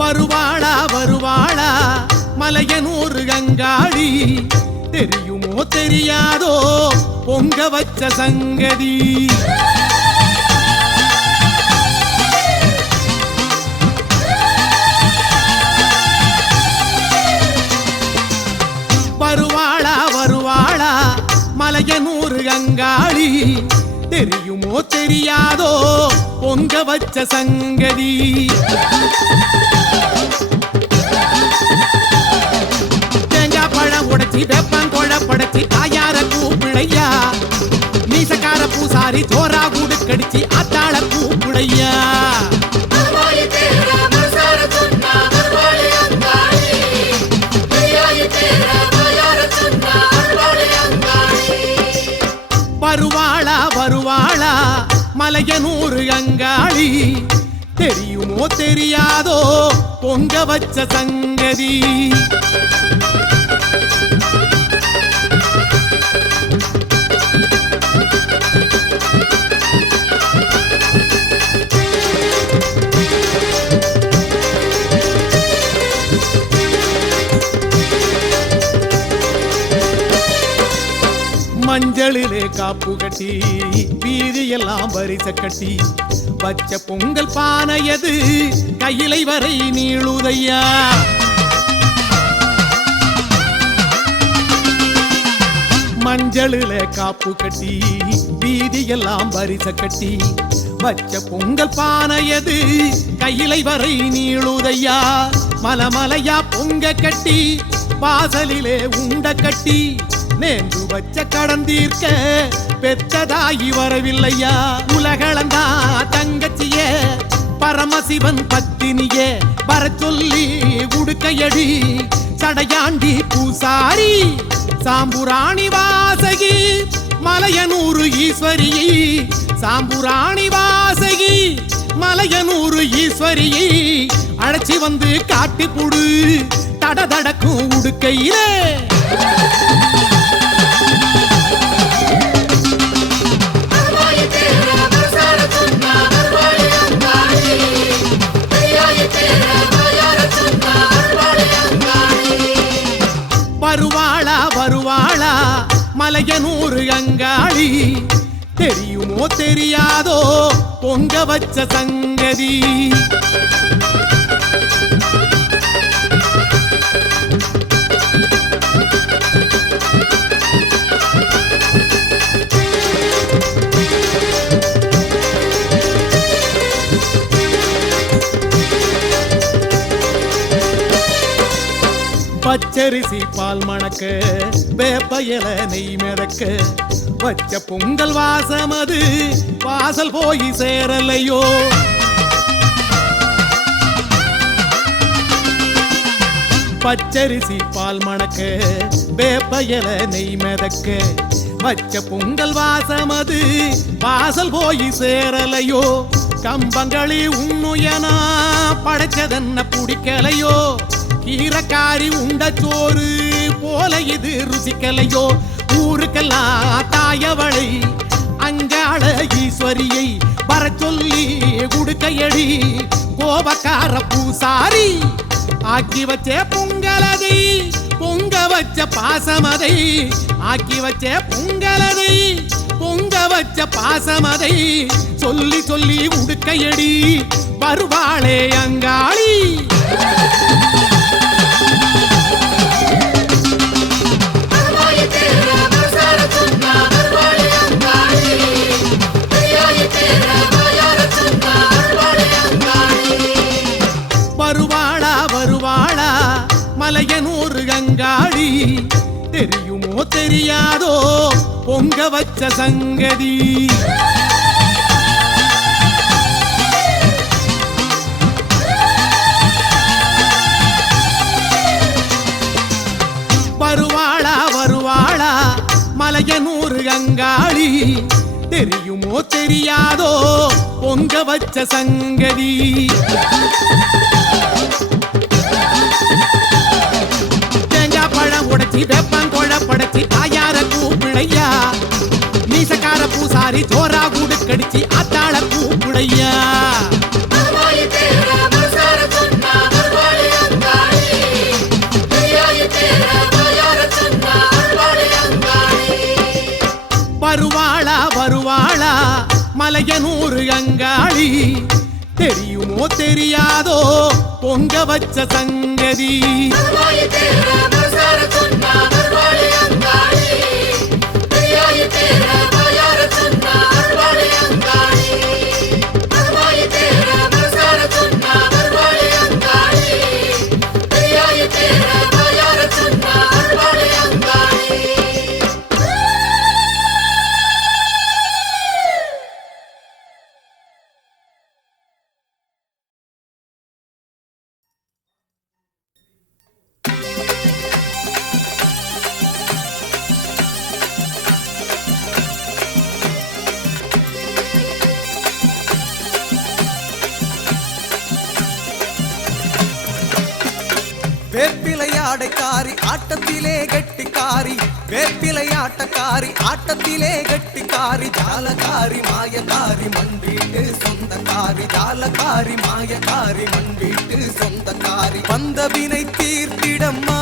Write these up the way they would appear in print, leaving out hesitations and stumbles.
வருவாளா வருவாளா மலையனூர் அங்காளி, தெரியுமோ தெரியாதோ பொங்க வச்ச சங்கதி. வருவாளா வருவாளா மலையனூர் அங்காளி, தெரியுமோ தெரியாதோ பொங்க வச்ச சங்கதி. தேங்காய் பழம் உடைச்சி வெப்பங்கொழ படைச்சி தாயார கூப்பிடையா, மீசக்கார பூசாரி தோரா கூடு கடிச்சி ஆத்தாள கூப்பிடையா. வருவாளா வருவாளா மலையனூர் அங்காளி, தெரியுமோ தெரியாதோ பொங்க வச்ச சங்கதி. மஞ்சளிலே காப்பு கட்டி வீதியெல்லாம் வரிச கட்டி வச்ச பொங்கல் பானையது கையிலை வரை நீளுதையா. மஞ்சளிலே காப்பு கட்டி வீதியெல்லாம் வரிச கட்டி வச்ச பொங்கல் பானையது கையிலை வரை நீளுதையா. மலமலையா பொங்க கட்டி வாசலிலே உண்ட கட்டி நேர்ந்து வச்ச கடன் தீர்க்க பெற்றதாகி வரவில்லையா. உலகளந்தா தங்கச்சியே பரமசிவன் பத்தினியே வர சொல்லி உடுக்கையடி சடையாண்டி பூசாரி சாம்புராணி வாசகி மலையனூர் ஈஸ்வரி. சாம்புராணி வாசகி மலையனூர் ஈஸ்வரி அழைச்சி வந்து காட்டி புடு தடதடக்கும் உடுக்கையிலே. வருவாளா வருவாளா மலையனூர் அங்காளி, தெரியுமோ தெரியாதோ பொங்க வச்ச சங்கதி. பச்சரிசி பால் மணக்க வேப்பயல நெய் மிதக்க வச்ச பொங்கல் வாசமது வாசல் போய் சேரலையோ. பச்சரிசி பால் மணக்க வேப்பயல நெய் மிதக்க வச்ச பொங்கல் வாசமது வாசல் போய் சேரலையோ. கம்பங்களி உண்ணுயனா படைச்சதென்ன பிடிக்கலையோ. கீரக்காரி உண்ட சோறு போல இது ருசிக்கலையோ. ஊருக்கெல்லாம் தாயவளை அங்காள ஈஸ்வரியை வர சொல்லி உடுக்கையடி கோபக்கார பூசாரி ஆக்கி வச்ச பொங்கலதை பொங்க வச்ச பாசமதை. ஆக்கி வச்ச பொங்கலதை பொங்க வச்ச பாசமதை சொல்லி சொல்லி உடுக்கையடி வருவாளே அங்காளி. வருவாளா வருவாளா மலையனூர் அங்காளி, தெரியுமோ தெரியாதோ பொங்க வச்ச சங்கதி. மலையனூர் அங்காளி தெரியுமோ தெரியாதோ பொங்க வச்ச சங்கதி. தேங்காய் பழம் உடைச்சி வெப்பங்கொழ படைச்சி தாயார கூப்பிடையா, மீசக்கார பூசாரி ஜோரா கூடு கடிச்சு ஆத்தாள கூப்பிடையா. வருவாளா வருவாளா மலையனூர் அங்காளி தெரியுமோ தெரியாதோ பொங்க வச்ச சங்கதி. வேப்பிலையாடைக்காரி ஆட்டத்திலே கெட்டிக்காரி, வேப்பிலையாட்டக்காரி ஆட்டத்திலே கெட்டிக்காரி, ஜாலகாரி மாயக்காரி மண்வீட்டு சொந்தக்காரி, ஜாலகாரி மாயக்காரி மண்வீட்டு சொந்தக்காரி. வந்த வினை தீர்த்திடம்மா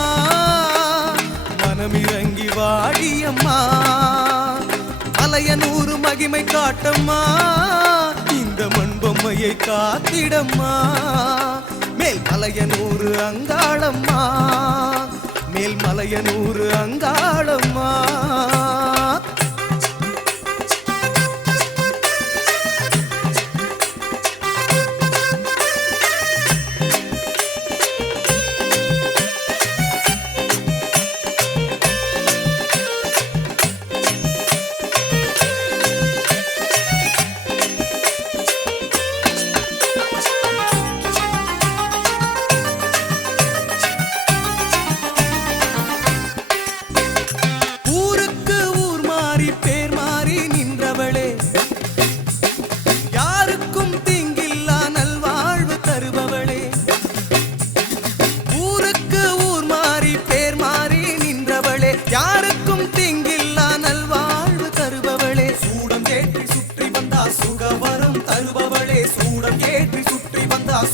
மனமிறங்கி வாடியம்மா, மலையனூர் மகிமை காட்டம்மா, இந்த மண்பொம்மையை காத்திடம்மா. மேல் மலையனூர் அங்காளம்மா, மேல் மலையனூர் அங்காளம்மா.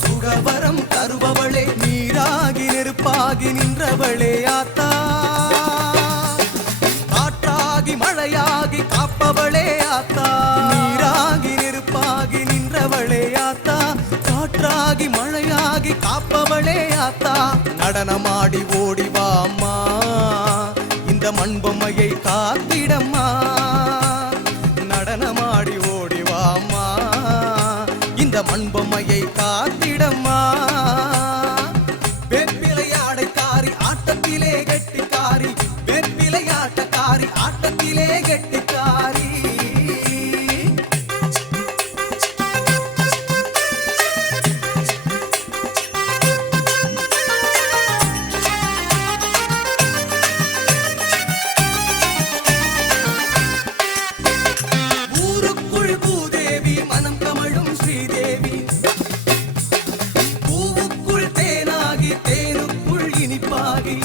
சுகவரம் தருபவளே, நீராகி நெருப்பாகி நின்றவளே ஆத்தா, காற்றாகி மழையாகி காப்பவளே ஆத்தா, நீராகி நெருப்பாகி நின்றவளே ஆத்தா, காற்றாகி மழையாகி காப்பவளே ஆத்தா. நடனமாடி ஓடிவா அம்மா, இந்த மண்பொம்மையை காத்திடம்மா, நடனமாடி ஓடிவா அம்மா, இந்த மண்பொம்மையை காத்திடம்மா. வேப்பிலையாடைக்காரி ஆட்டத்திலே கெட்டிக்காரி, வேப்பிலையாட்டக்காரி ஆட்டத்திலே கெட்டிக்காரி. ஊருக்குள் பூதேவி மனம் கமழும் ஸ்ரீதேவி, பூவுக்குள் தேனாகி தேனுக்குள் இனிப்பாகி,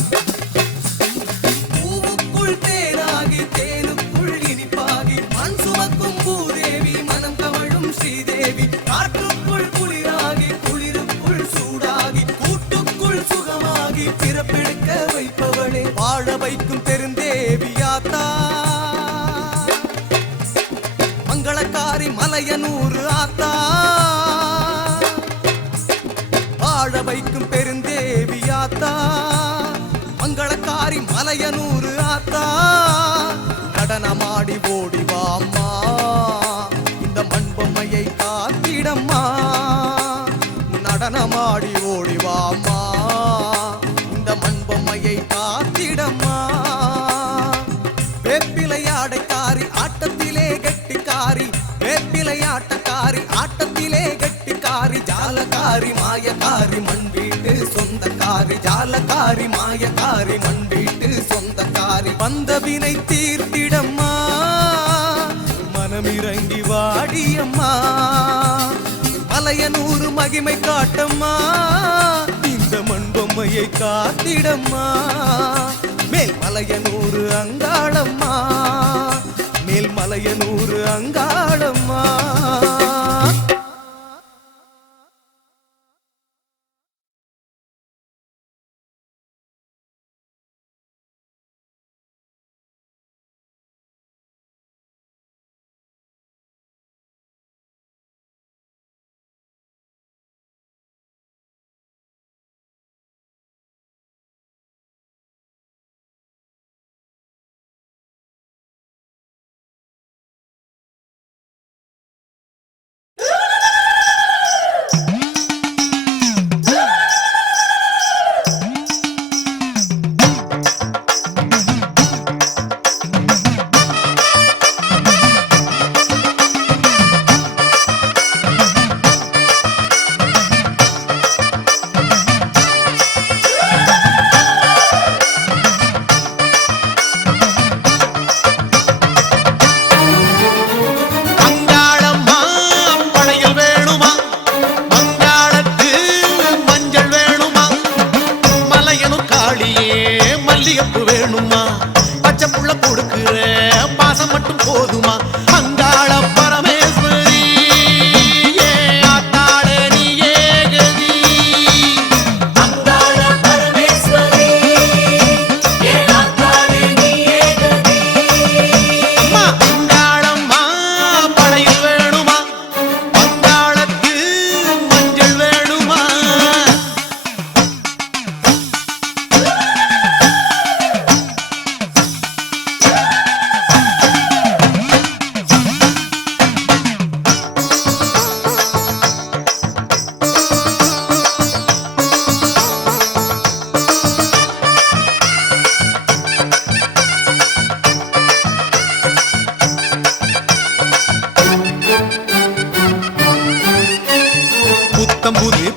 பூவுக்குள் தேனாகி தேனுக்குள் இனிப்பாகி, மண் சுமக்கும் பூதேவி மனம் கமழும் ஸ்ரீதேவி, காற்றுக்குள் குளிராகி குளிருக்குள் சூடாகி, கூட்டுக்குள் சுகமாகி பிறப்பெடுக்க வைப்பவளே, வாழ வைக்கும் பெருந்தேவியாத்தா, மங்களக்காரி மலையனூர் ஆத்தா, வாழ வைக்கும் பெருந்தேவியாத்தா, மங்களக்காரி மலையனூர் ஆத்தா. நடனமாடி ஓடிவா அம்மா, இந்த மண்பொம்மையை காத்திடம்மா, நடனமாடி ஓடிவா அம்மா, இந்த மண்பொம்மையை காத்திடம்மா. வேப்பிலையாடைக்காரி ஆட்டத்திலே கெட்டிக்காரி, வேப்பிலையாட்டக்காரி ஆட்டத்திலே கெட்டிக்காரி, ஜாலகாரி ஜாலக்காரி மாயக்காரி மண் வீட்டு சொந்தக்காரி ஜாலக்காரி மாயக்காரி மண் வீட்டு சொந்தக்காரி வந்த வினை தீர்த்திடம்மா மனமிறங்கி வாடியம்மா மலையனூர் மகிமை காட்டம்மா இந்த மண் பொம்மையை காத்திடம்மா மேல் மலையனூர் அங்காளம்மா மேல் மலையனூர் அங்காளம்மா.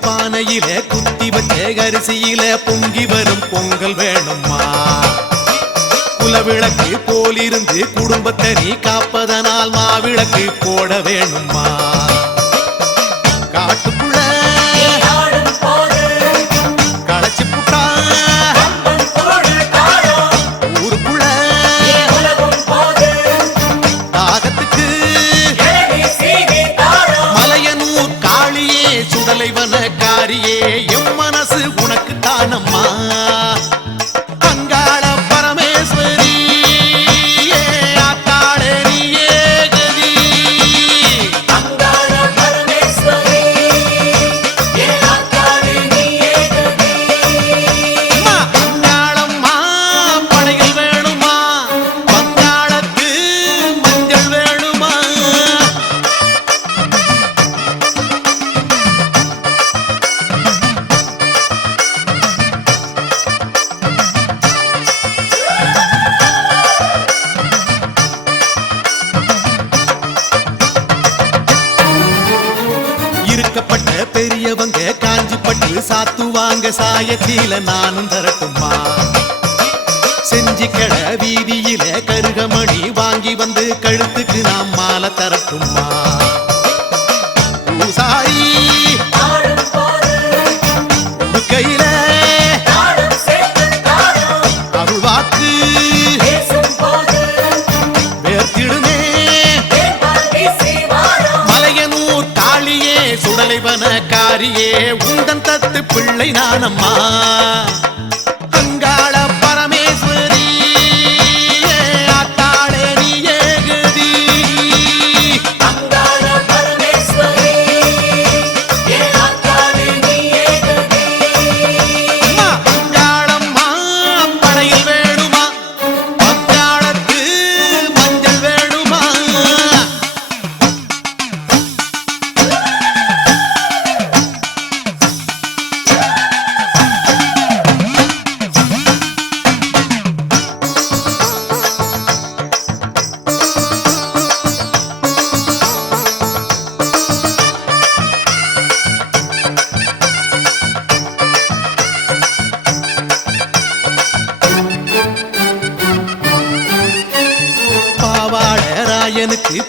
பானையில குத்தி வச்ச அரிசியில பொங்கி வரும் பொங்கல் வேணும்மா. குலவிளக்கு போலிருந்து குடும்பத்தை நீ காப்பதனால் மாவிளக்கு போட வேணும்மா. காட்டுக்குள்ள களைச்சு புட்டா ஊருக்குள்ள தாகத்துக்கு மலையனூர் காளியே சுடலைவன காரியே எம் மனசு உனக்கு தானம்மா. அங்காள பரமேஸ்வரி ஆத்தாளே நீயே கதி. அங்காள பரமேஸ்வரி ஆத்தாளே நீயே கதி. அங்காளம்மா படைகள் வேணுமா, அங்காளத்து மஞ்சள் வேணுமா. இருக்கப்பட்ட பெரியவங்க காஞ்சிப்பட்டு சாத்துவாங்க சாயத்தில நானும் தரட்டுமா. செஞ்சி கடை வீதியில கருகமணி வாங்கி வந்து கழுத்துக்கு நாம் மாலை தரட்டுமா. பூசாரி கையில அருள்வாக்கு வேர்த்திடுமே. மலையனூர் காளியே சுடலைவன காரியே உந்தன் தத்து பிள்ளை நானம்மா. அங்காள பரமேஸ்வரி ஆத்தாளே நீயே கதி. அங்காள பரமேஸ்வரி ஆத்தாளே நீயே கதி. அங்காளம்மா படையில் வேணுமா, அங்காளத்து மஞ்சள் வேணுமா.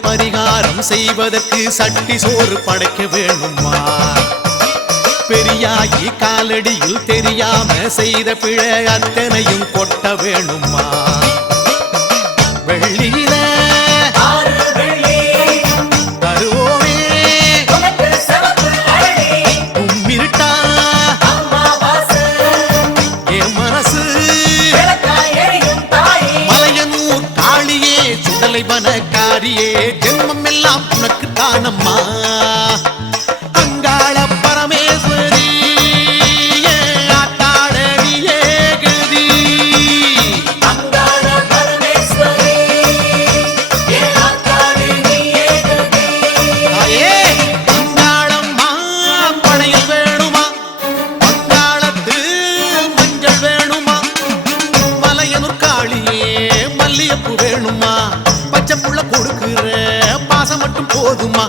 பரிகாரம் செய்வதற்கு சட்டி சோறு படைக்க வேணுமா? பெரியாயி காலடியில் தெரியாம செய்த பிழை அத்தனையும் கொட்ட வேணுமா? வெள்ளியில ஆறு வெள்ளி தருவோமே உனக்கு சிவப்பு அள்ளி கும்மிருட்டா அம்மாவாசை என் மனசு விளக்காய் எரியும் தாயி மலையனூர் காளியே சுடலை வனக்காரியே ஜென்மம் எல்லாம் உனக்கு தானம்மா. அங்காள பரமேஸ்வரி ஆத்தாடவியே கதி அங்காள பரமேஸ்வரி என் ஆத்தாளி நீயே கதி தாயே அங்காளம்மா படையல் வேணுமா? அங்காளத்து மஞ்சள் வேணுமா? மலையனூர் காளியே மல்லியப்பூ வேணுமா? பச்சை புள்ள கொடுக்குற பாசம் மட்டும் போதுமா?